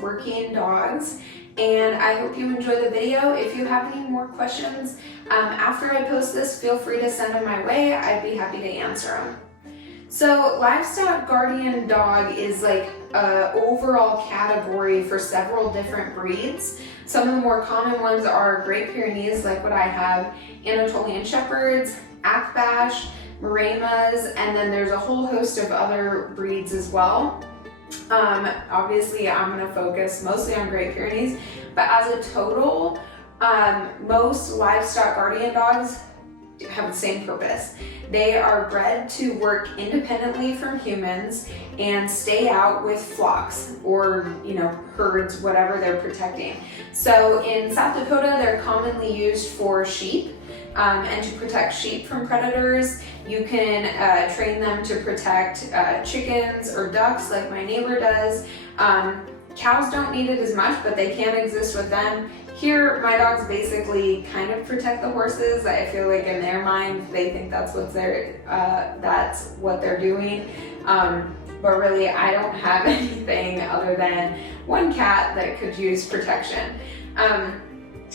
working dogs, and I hope you enjoy the video. If you have any more questions after I post this, feel free to send them my way. I'd be happy to answer them. So livestock guardian dog is like an overall category for several different breeds. Some of the more common ones are Great Pyrenees, like what I have, Anatolian Shepherds, Akbash, Maremas, and then there's a whole host of other breeds as well. Obviously I'm going to focus mostly on Great Pyrenees, but as a total, most livestock guardian dogs have the same purpose. They are bred to work independently from humans and stay out with flocks or, herds, whatever they're protecting. So in South Dakota, they're commonly used for sheep and to protect sheep from predators. You can train them to protect chickens or ducks like my neighbor does. Cows don't need it as much, but they can exist with them. Here, my dogs basically kind of protect the horses. I feel like in their mind, they think that's what they're doing. But really, I don't have anything other than one cat that could use protection.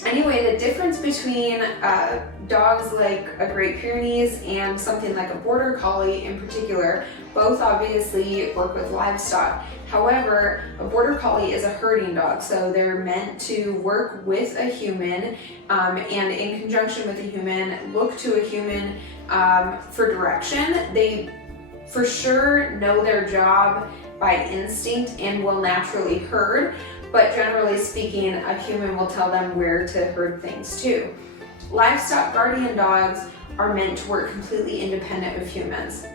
Anyway, the difference between dogs like a Great Pyrenees and something like a Border Collie in particular, both obviously work with livestock. However, a Border Collie is a herding dog, so they're meant to work with a human and in conjunction with a human, look to a human for direction. They for sure know their job by instinct and will naturally herd, but generally speaking, a human will tell them where to herd things to. Livestock guardian dogs are meant to work completely independent of humans.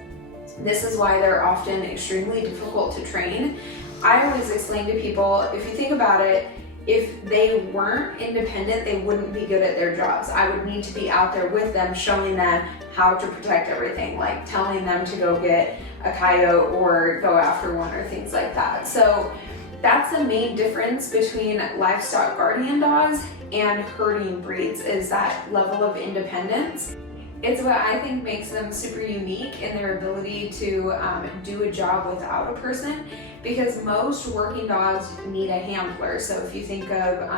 This is why they're often extremely difficult to train. I always explain to people, if you think about it, if they weren't independent, they wouldn't be good at their jobs. I would need to be out there with them, showing them how to protect everything, like telling them to go get a coyote or go after one or things like that. So that's the main difference between livestock guardian dogs and herding breeds, is that level of independence. It's what I think makes them super unique in their ability to do a job without a person, because most working dogs need a handler. So if you think of,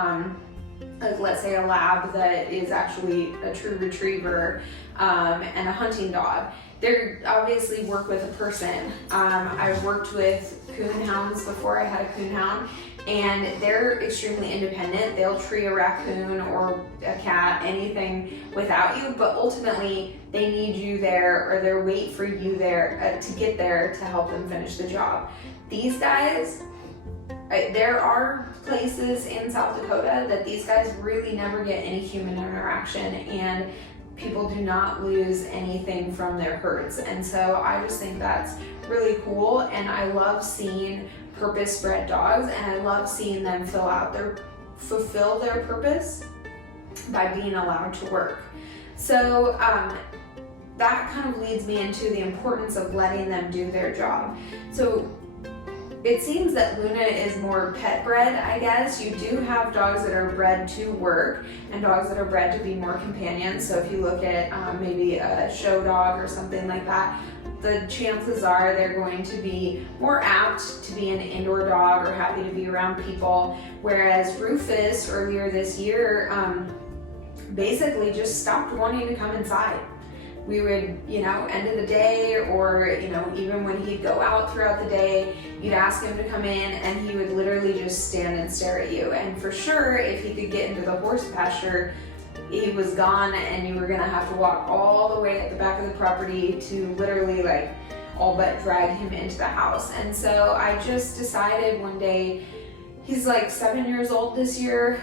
like, let's say a lab that is actually a true retriever and a hunting dog, they obviously work with a person. I've worked with coon hounds before I had a coon hound, and they're extremely independent. They'll tree a raccoon or a cat, anything without you, but ultimately they need you there, or they wait for you there to get there to help them finish the job. These guys, there are places in South Dakota that these guys really never get any human interaction, and people do not lose anything from their herds. And so I just think that's really cool, and I love seeing purpose-bred dogs, and I love seeing them fulfill their purpose by being allowed to work. So that kind of leads me into the importance of letting them do their job. So it seems that Luna is more pet bred, I guess. You do have dogs that are bred to work and dogs that are bred to be more companions. So if you look at maybe a show dog or something like that, the chances are they're going to be more apt to be an indoor dog or happy to be around people. Whereas Rufus earlier this year basically just stopped wanting to come inside. We would, end of the day, or, even when he'd go out throughout the day, you'd ask him to come in and he would literally just stand and stare at you. And for sure, if he could get into the horse pasture, he was gone, and you were gonna have to walk all the way at the back of the property to literally all but drag him into the house. And so I just decided one day, he's 7 years old this year,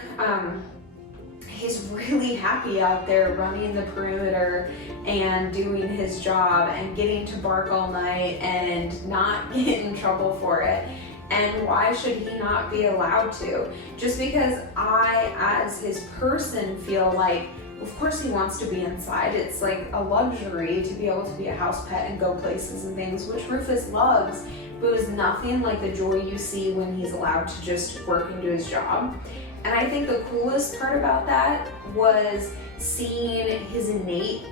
he's really happy out there running the perimeter and doing his job and getting to bark all night and not get in trouble for it. And why should he not be allowed to? Just because I, as his person, feel like, of course he wants to be inside. It's like a luxury to be able to be a house pet and go places and things, which Rufus loves, but it was nothing like the joy you see when he's allowed to just work and do his job. And I think the coolest part about that was seeing his innate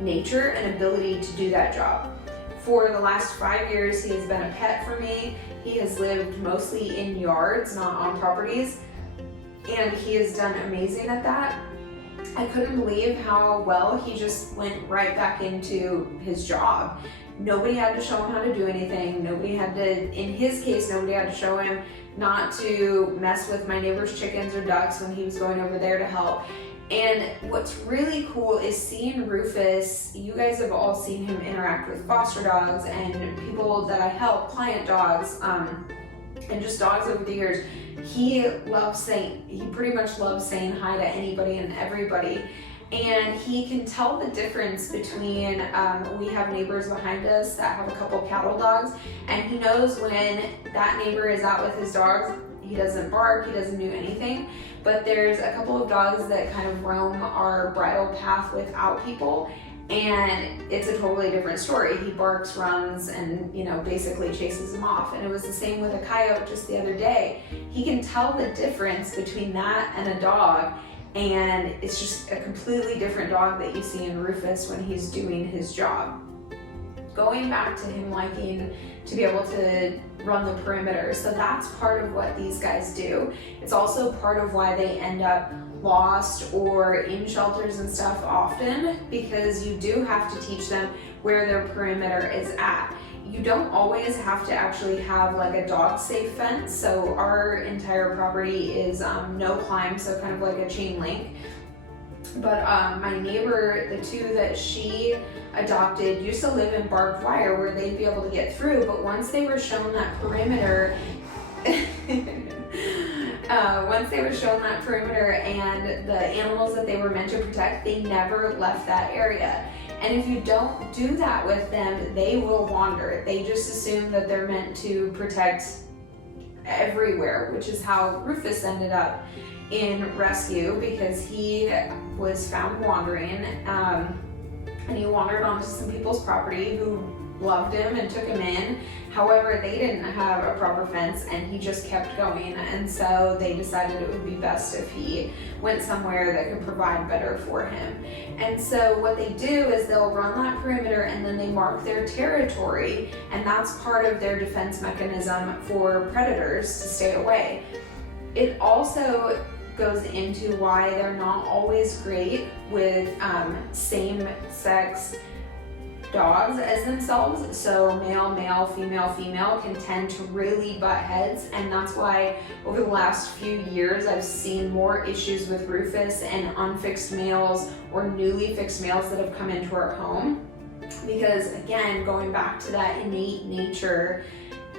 nature and ability to do that job. For the last 5 years, he has been a pet for me. He has lived mostly in yards, not on properties, and he has done amazing at that. I couldn't believe how well he just went right back into his job. Nobody had to show him how to do anything. Nobody had to, in his case, nobody had to show him not to mess with my neighbor's chickens or ducks when he was going over there to help. And what's really cool is seeing Rufus. You guys have all seen him interact with foster dogs and people that I help, client dogs, and just dogs over the years. He pretty much loves saying hi to anybody and everybody. And he can tell the difference between, we have neighbors behind us that have a couple cattle dogs, and he knows when that neighbor is out with his dogs. He doesn't bark, he doesn't do anything, but there's a couple of dogs that kind of roam our bridle path without people, and it's a totally different story. He barks, runs, and basically chases them off. And it was the same with a coyote just the other day. He can tell the difference between that and a dog, and it's just a completely different dog that you see in Rufus when he's doing his job. Going back to him liking to be able to run the perimeter, so that's part of what these guys do. It's also part of why they end up lost or in shelters and stuff often, because you do have to teach them where their perimeter is at. You don't always have to actually have like a dog safe fence. So our entire property is no climb, so kind of like a chain link. But my neighbor, the two that she adopted, used to live in barbed wire where they'd be able to get through. But once they were shown that perimeter, and the animals that they were meant to protect, they never left that area. And if you don't do that with them, they will wander. They just assume that they're meant to protect everywhere, which is how Rufus ended up in rescue, because he was found wandering, and he wandered onto some people's property who loved him and took him in. However, they didn't have a proper fence, and he just kept going, and so they decided it would be best if he went somewhere that could provide better for him. And so what they do is they'll run that perimeter, and then they mark their territory, and that's part of their defense mechanism for predators to stay away. It also goes into why they're not always great with same-sex dogs as themselves. So male, female can tend to really butt heads, and that's why over the last few years I've seen more issues with Rufus and unfixed males or newly fixed males that have come into our home. Because again, going back to that innate nature,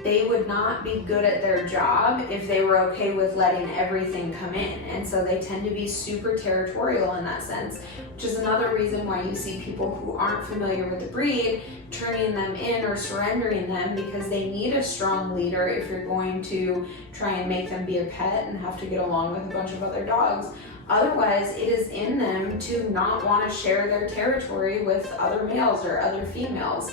they would not be good at their job if they were okay with letting everything come in. And so they tend to be super territorial in that sense, which is another reason why you see people who aren't familiar with the breed turning them in or surrendering them, because they need a strong leader if you're going to try and make them be a pet and have to get along with a bunch of other dogs. Otherwise, it is in them to not want to share their territory with other males or other females,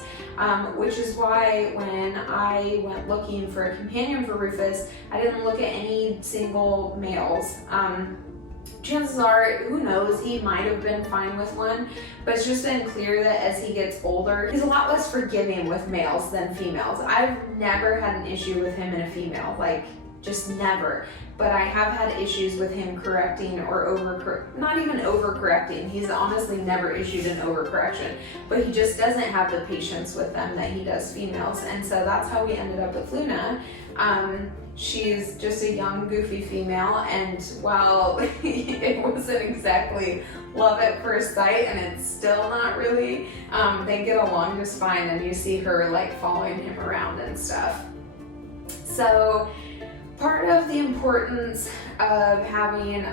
which is why when I went looking for a companion for Rufus, I didn't look at any single males. Chances are, who knows, he might have been fine with one, but it's just been clear that as he gets older, he's a lot less forgiving with males than females. I've never had an issue with him and a female, like just never. But I have had issues with him correcting or not even overcorrecting. He's honestly never issued an overcorrection, but he just doesn't have the patience with them that he does females. And so that's how we ended up with Luna. She's just a young, goofy female, and while it wasn't exactly love at first sight, and it's still not really, they get along just fine, and you see her like following him around and stuff. So part of the importance of having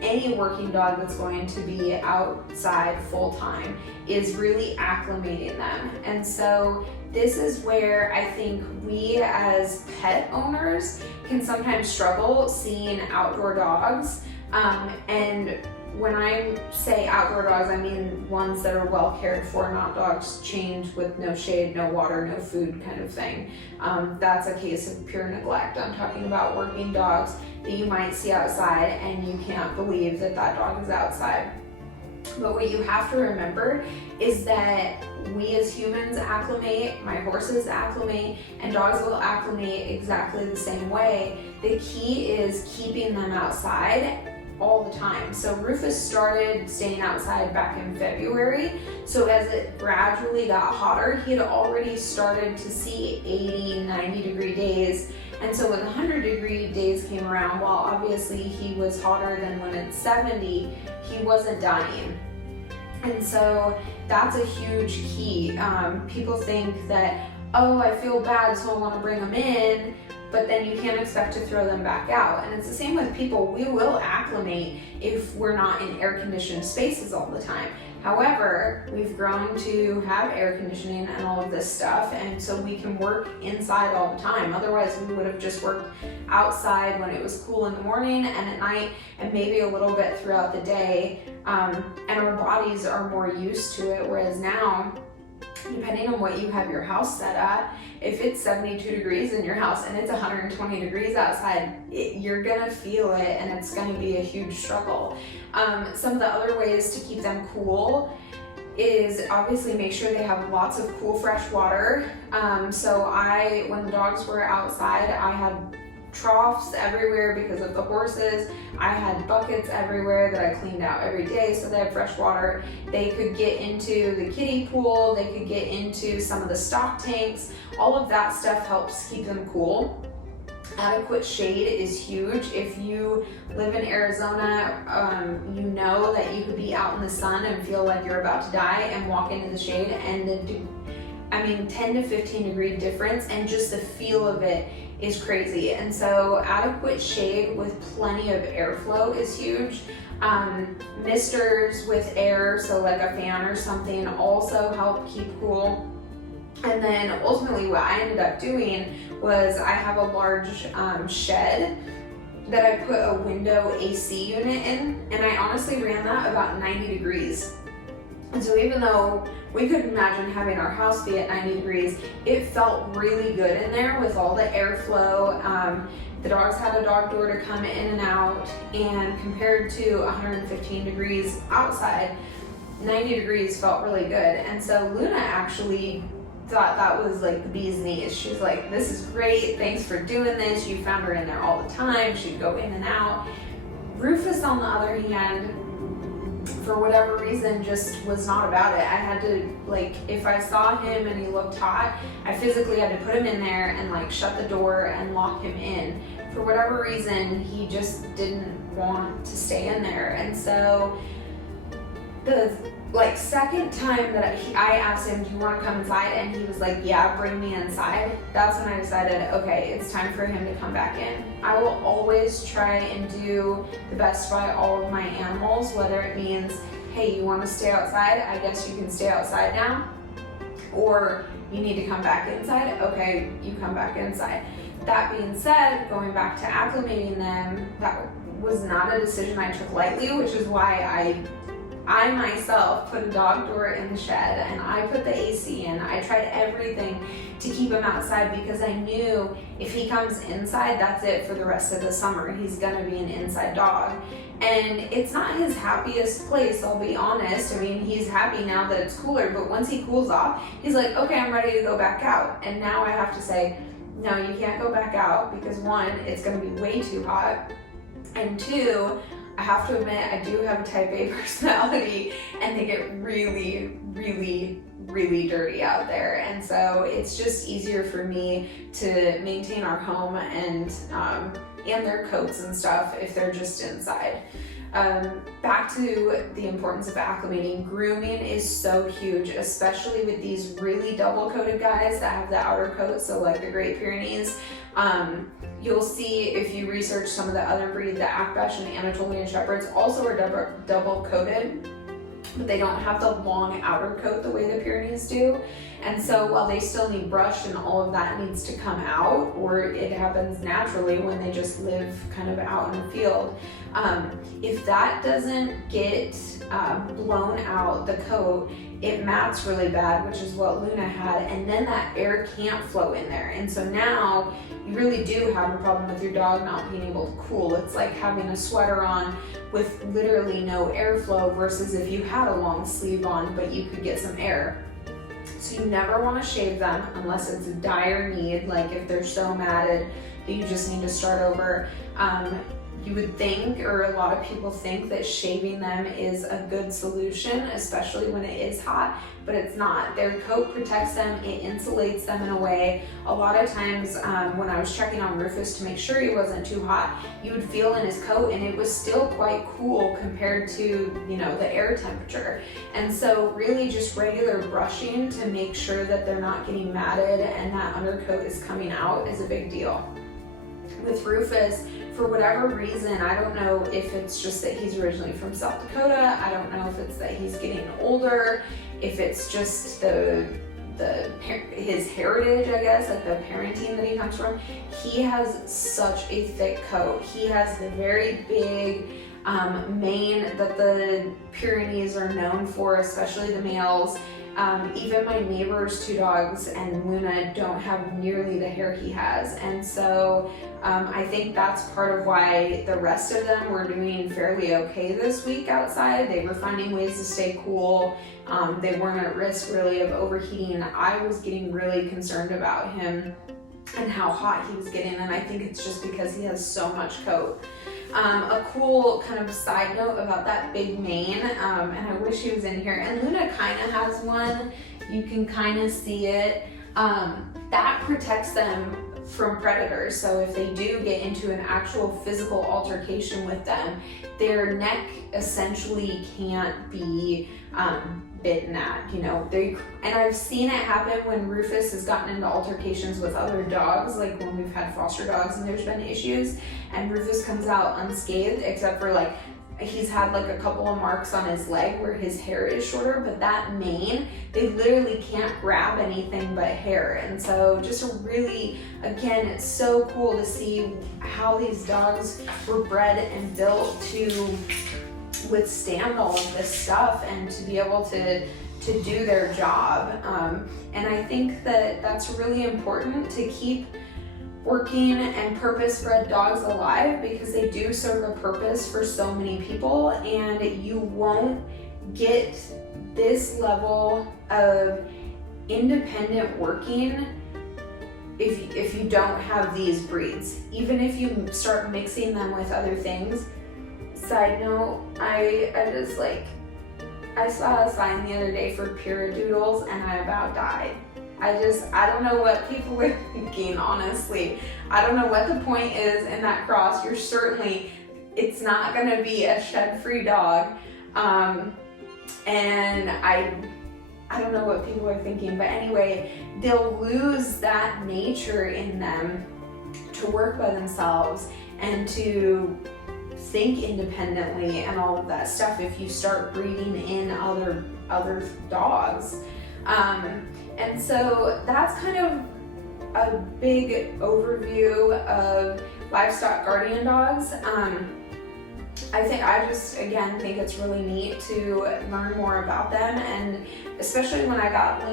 any working dog that's going to be outside full-time is really acclimating them. And so this is where I think we as pet owners can sometimes struggle seeing outdoor dogs. And when I say outdoor dogs, I mean ones that are well cared for, not dogs chained with no shade, no water, no food kind of thing. That's a case of pure neglect. I'm talking about working dogs that you might see outside and you can't believe that that dog is outside. But what you have to remember is that we as humans acclimate, my horses acclimate, and dogs will acclimate exactly the same way. The key is keeping them outside all the time. So Rufus started staying outside back in February. So as it gradually got hotter, he had already started to see 80, 90 degree days. And so when the 100-degree days came around, while obviously he was hotter than when it's 70, he wasn't dying. And so that's a huge key. People think that, oh, I feel bad, so I want to bring them in, but then you can't expect to throw them back out. And it's the same with people. We will acclimate if we're not in air-conditioned spaces all the time. However, we've grown to have air conditioning and all of this stuff, and so we can work inside all the time. Otherwise, we would have just worked outside when it was cool in the morning and at night, and maybe a little bit throughout the day, and our bodies are more used to it. Whereas now, depending on what you have your house set at, if it's 72 degrees in your house and it's 120 degrees outside, you're gonna feel it, and it's gonna be a huge struggle. Some of the other ways to keep them cool is obviously make sure they have lots of cool fresh water. So when the dogs were outside, I had troughs everywhere because of the horses. I had buckets everywhere that I cleaned out every day so they had fresh water. They could get into the kiddie pool, they could get into some of the stock tanks. All of that stuff helps keep them cool. Adequate shade is huge. If you live in Arizona, you know that you could be out in the sun and feel like you're about to die and walk into the shade, and 10 to 15 degree difference, and just the feel of it is crazy. And so adequate shade with plenty of airflow is huge. Misters with air, so like a fan or something, also help keep cool. And then ultimately what I ended up doing was I have a large shed that I put a window AC unit in, and I honestly ran that about 90 degrees. And so even though we couldn't imagine having our house be at 90 degrees, it felt really good in there with all the airflow. The dogs had a dog door to come in and out, and compared to 115 degrees outside, 90 degrees felt really good. And so Luna actually thought that was like the bee's knees. She's like, this is great, thanks for doing this. You found her in there all the time, she'd go in and out. Rufus, on the other hand, for whatever reason, just was not about it. I had to, like, if I saw him and he looked hot, I physically had to put him in there and like shut the door and lock him in. For whatever reason, he just didn't want to stay in there. And so the second time that I asked him, do you want to come inside? And he was like, yeah, bring me inside. That's when I decided, okay, it's time for him to come back in. I will always try and do the best by all of my animals, whether it means, hey, you want to stay outside? I guess you can stay outside now. Or you need to come back inside? Okay, you come back inside. That being said, going back to acclimating them, that was not a decision I took lightly, which is why I myself put a dog door in the shed, and I put the AC in. I tried everything to keep him outside because I knew if he comes inside, that's it for the rest of the summer. He's gonna be an inside dog. And it's not his happiest place, I'll be honest. I mean, he's happy now that it's cooler, but once he cools off, he's like, okay, I'm ready to go back out. And now I have to say, no, you can't go back out because one, it's gonna be way too hot. And two, I have to admit, I do have a type A personality, and they get really, really, really dirty out there. And so it's just easier for me to maintain our home and their coats and stuff if they're just inside. Back to the importance of acclimating. Grooming is so huge, especially with these really double coated guys that have the outer coat, so like the Great Pyrenees. You'll see if you research some of the other breeds, the Akbash and Anatolian Shepherds also are double coated, but they don't have the long outer coat the way the Pyrenees do. And so while they still need brushed and all of that needs to come out, or it happens naturally when they just live kind of out in the field, If that doesn't get blown out, the coat, it mats really bad, which is what Luna had, and then that air can't flow in there. And so now you really do have a problem with your dog not being able to cool. It's like having a sweater on with literally no airflow versus if you had a long sleeve on but you could get some air. So you never want to shave them unless it's a dire need, like if they're so matted that you just need to start over. You would think, or a lot of people think, that shaving them is a good solution, especially when it is hot, but it's not. Their coat protects them, it insulates them in a way. A lot of times when I was checking on Rufus to make sure he wasn't too hot, you would feel in his coat and it was still quite cool compared to, you know, the air temperature. And so really just regular brushing to make sure that they're not getting matted and that undercoat is coming out is a big deal. With Rufus, for whatever reason, I don't know if it's just that he's originally from South Dakota, I don't know if it's that he's getting older, if it's just his heritage, I guess, like the parenting that he comes from. He has such a thick coat. He has the very big mane that the Pyrenees are known for, especially the males. Even my neighbor's 2 dogs and Luna don't have nearly the hair he has. And so I think that's part of why the rest of them were doing fairly okay this week outside. They were finding ways to stay cool. They weren't at risk really of overheating. I was getting really concerned about him and how hot he was getting, and I think it's just because he has so much coat. A cool kind of side note about that big mane, and I wish he was in here, and Luna kind of has one, you can kind of see it, that protects them from predators. So if they do get into an actual physical altercation with them, their neck essentially can't be bitten at, you know. And I've seen it happen when Rufus has gotten into altercations with other dogs, like when we've had foster dogs and there's been issues, and Rufus comes out unscathed, except for like he's had like a couple of marks on his leg where his hair is shorter, but that mane, they literally can't grab anything but hair. And so just a really, again, it's so cool to see how these dogs were bred and built to withstand all of this stuff and to be able to do their job. And I think that that's really important to keep working and purpose-bred dogs alive, because they do serve a purpose for so many people, and you won't get this level of independent working if you don't have these breeds. Even if you start mixing them with other things. Side note, I just like, I saw a sign the other day for Piradoodles and I about died. I don't know what people were thinking, honestly. I don't know what the point is in that cross. It's not gonna be a shed-free dog. And I don't know what people are thinking, but anyway, they'll lose that nature in them to work by themselves and to think independently and all of that stuff if you start breeding in other dogs. And so that's kind of a big overview of livestock guardian dogs. I just again think it's really neat to learn more about them, and especially when I got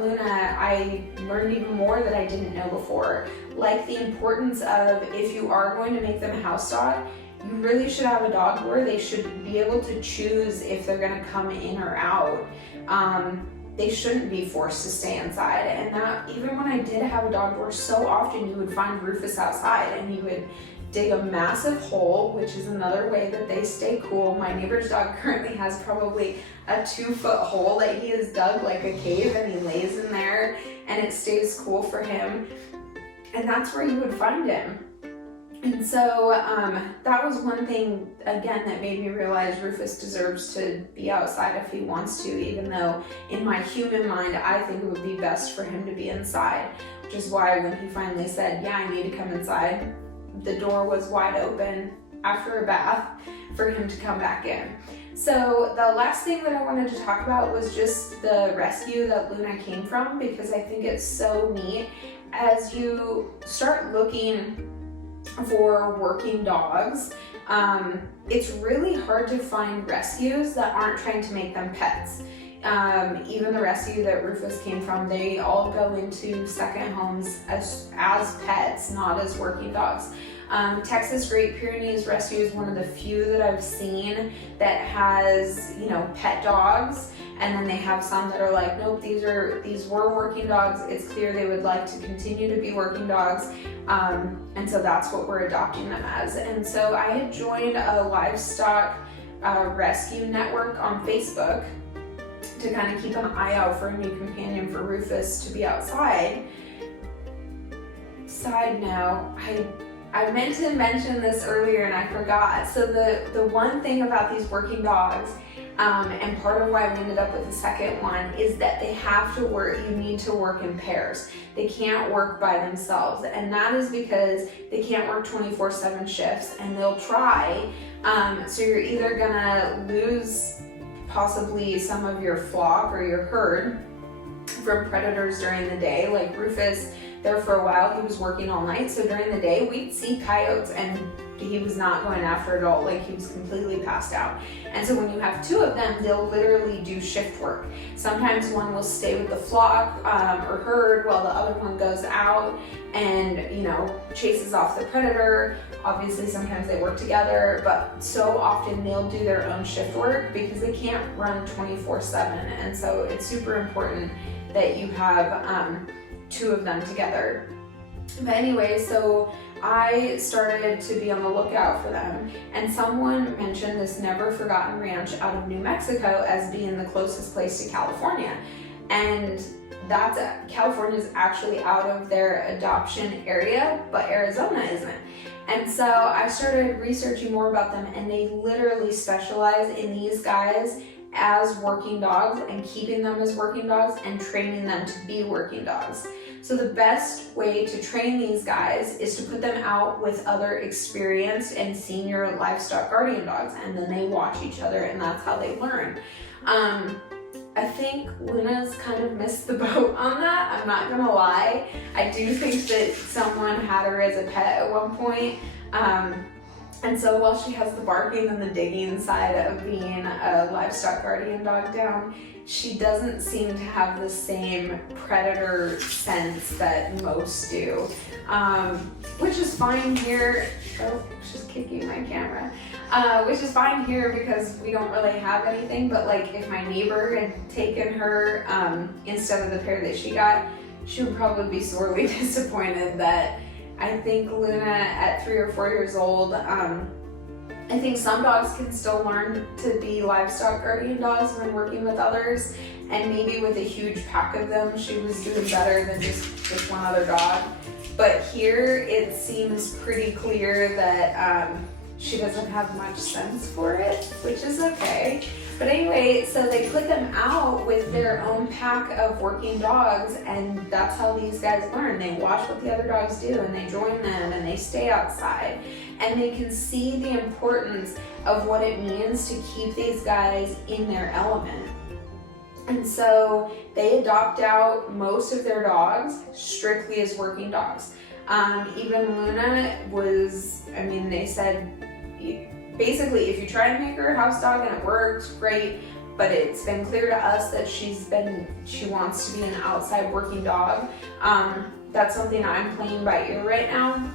Luna, I learned even more that I didn't know before, like the importance of, if you are going to make them a house dog, you really should have a dog where they should be able to choose if they're going to come in or out. They shouldn't be forced to stay inside. And that, even when I did have a dog door, so often you would find Rufus outside and he would dig a massive hole, which is another way that they stay cool. My neighbor's dog currently has probably a 2-foot hole that he has dug like a cave, and he lays in there and it stays cool for him. And that's where you would find him. And so that was one thing, again, that made me realize Rufus deserves to be outside if he wants to, even though in my human mind, I think it would be best for him to be inside, which is why when he finally said, yeah, I need to come inside, the door was wide open after a bath for him to come back in. So the last thing that I wanted to talk about was just the rescue that Luna came from, because I think it's so neat as you start looking for working dogs. It's really hard to find rescues that aren't trying to make them pets. Even the rescue that Rufus came from, they all go into second homes as pets, not as working dogs. Texas Great Pyrenees Rescue is one of the few that I've seen that has, pet dogs, and then they have some that are like, nope, these were working dogs. It's clear they would like to continue to be working dogs, and so that's what we're adopting them as. And so I had joined a livestock rescue network on Facebook to kind of keep an eye out for a new companion for Rufus to be outside. Side note, I meant to mention this earlier and I forgot. So the one thing about these working dogs, and part of why we ended up with the second one, is that they have to work, you need to work in pairs. They can't work by themselves. And that is because they can't work 24/7 shifts, and they'll try. So you're either gonna lose possibly some of your flock or your herd from predators during the day. Like Rufus, there for a while, he was working all night, so during the day we'd see coyotes and he was not going after it all, like he was completely passed out. And so when you have two of them, they'll literally do shift work. Sometimes one will stay with the flock or herd while the other one goes out and chases off the predator. Obviously sometimes they work together, but so often they'll do their own shift work because they can't run 24/7. And so it's super important that you have two of them together. But anyway, so I started to be on the lookout for them, and someone mentioned this Never Forgotten Ranch out of New Mexico as being the closest place to California. And California's actually out of their adoption area, but Arizona isn't. And so I started researching more about them, and they literally specialize in these guys as working dogs and keeping them as working dogs and training them to be working dogs. So the best way to train these guys is to put them out with other experienced and senior livestock guardian dogs, and then they watch each other, and that's how they learn. I think Luna's kind of missed the boat on that, I'm not gonna lie. I do think that someone had her as a pet at one point. And so while she has the barking and the digging side of being a livestock guardian dog down, she doesn't seem to have the same predator sense that most do, which is fine here. Oh, she's kicking my camera. Which is fine here because we don't really have anything, but like if my neighbor had taken her instead of the pair that she got, she would probably be sorely disappointed. That I think Luna at 3 or 4 years old, I think some dogs can still learn to be livestock guardian dogs when working with others, and maybe with a huge pack of them she was doing better than just one other dog. But here it seems pretty clear that she doesn't have much sense for it, which is okay. But anyway, so they put them out with their own pack of working dogs, and that's how these guys learn. They watch what the other dogs do, and they join them, and they stay outside. And they can see the importance of what it means to keep these guys in their element. And so they adopt out most of their dogs strictly as working dogs. Even Luna was, they said, basically, if you try to make her a house dog and it works, great, but it's been clear to us that she wants to be an outside working dog. That's something I'm playing by ear right now.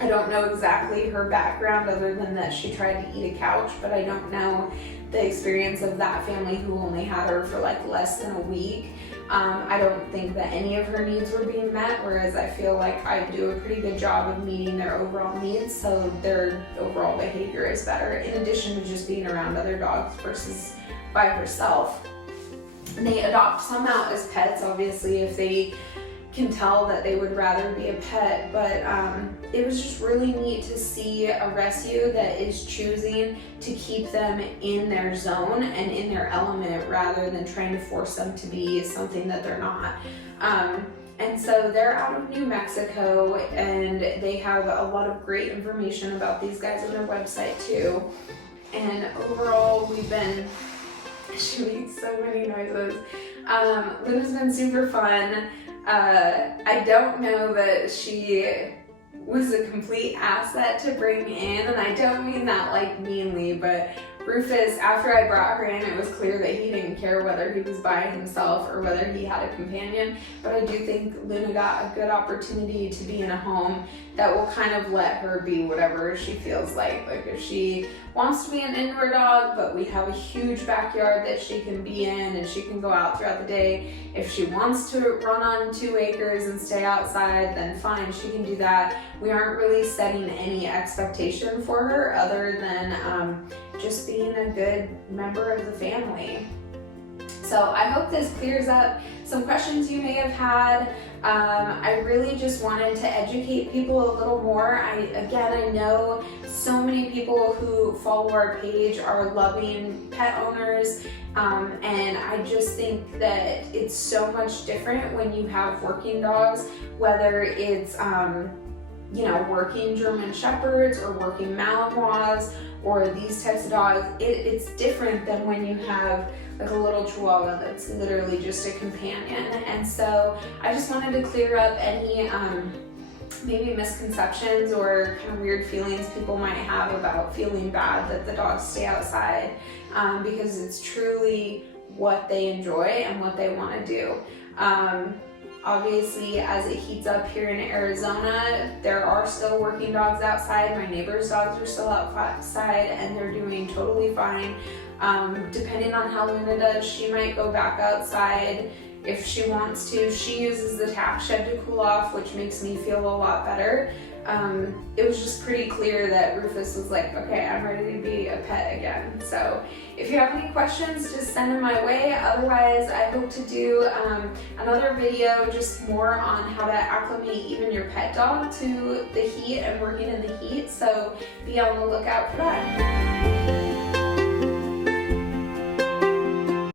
I don't know exactly her background other than that she tried to eat a couch, but I don't know the experience of that family who only had her for like less than a week. I don't think that any of her needs were being met, whereas I feel like I do a pretty good job of meeting their overall needs, so their overall behavior is better, in addition to just being around other dogs versus by herself. And they adopt some out as pets, obviously, if they can tell that they would rather be a pet, but it was just really neat to see a rescue that is choosing to keep them in their zone and in their element rather than trying to force them to be something that they're not. And so they're out of New Mexico, and they have a lot of great information about these guys on their website too. And overall, she makes so many noises. Luna's been super fun. I don't know that she was a complete asset to bring in, and I don't mean that like meanly, but Rufus, after I brought her in, it was clear that he didn't care whether he was by himself or whether he had a companion, but I do think Luna got a good opportunity to be in a home that will kind of let her be whatever she feels like if she wants to be an indoor dog, but we have a huge backyard that she can be in and she can go out throughout the day. If she wants to run on 2 acres and stay outside, then fine, she can do that. We aren't really setting any expectation for her other than just being a good member of the family. So I hope this clears up some questions you may have had. I really just wanted to educate people a little more. I know so many people who follow our page are loving pet owners, and I just think that it's so much different when you have working dogs, whether it's working German Shepherds or working Malinois or these types of dogs. It's different than when you have like a little Chihuahua that's literally just a companion. And so I just wanted to clear up any maybe misconceptions or kind of weird feelings people might have about feeling bad that the dogs stay outside, because it's truly what they enjoy and what they want to do. Obviously, as it heats up here in Arizona, there are still working dogs outside. My neighbor's dogs are still outside and they're doing totally fine. Depending on how Luna does, she might go back outside if she wants to. She uses the tack shed to cool off, which makes me feel a lot better. It was just pretty clear that Rufus was like, okay, I'm ready to be a pet again. So if you have any questions, just send them my way. Otherwise, I hope to do another video just more on how to acclimate even your pet dog to the heat and working in the heat. So be on the lookout for that.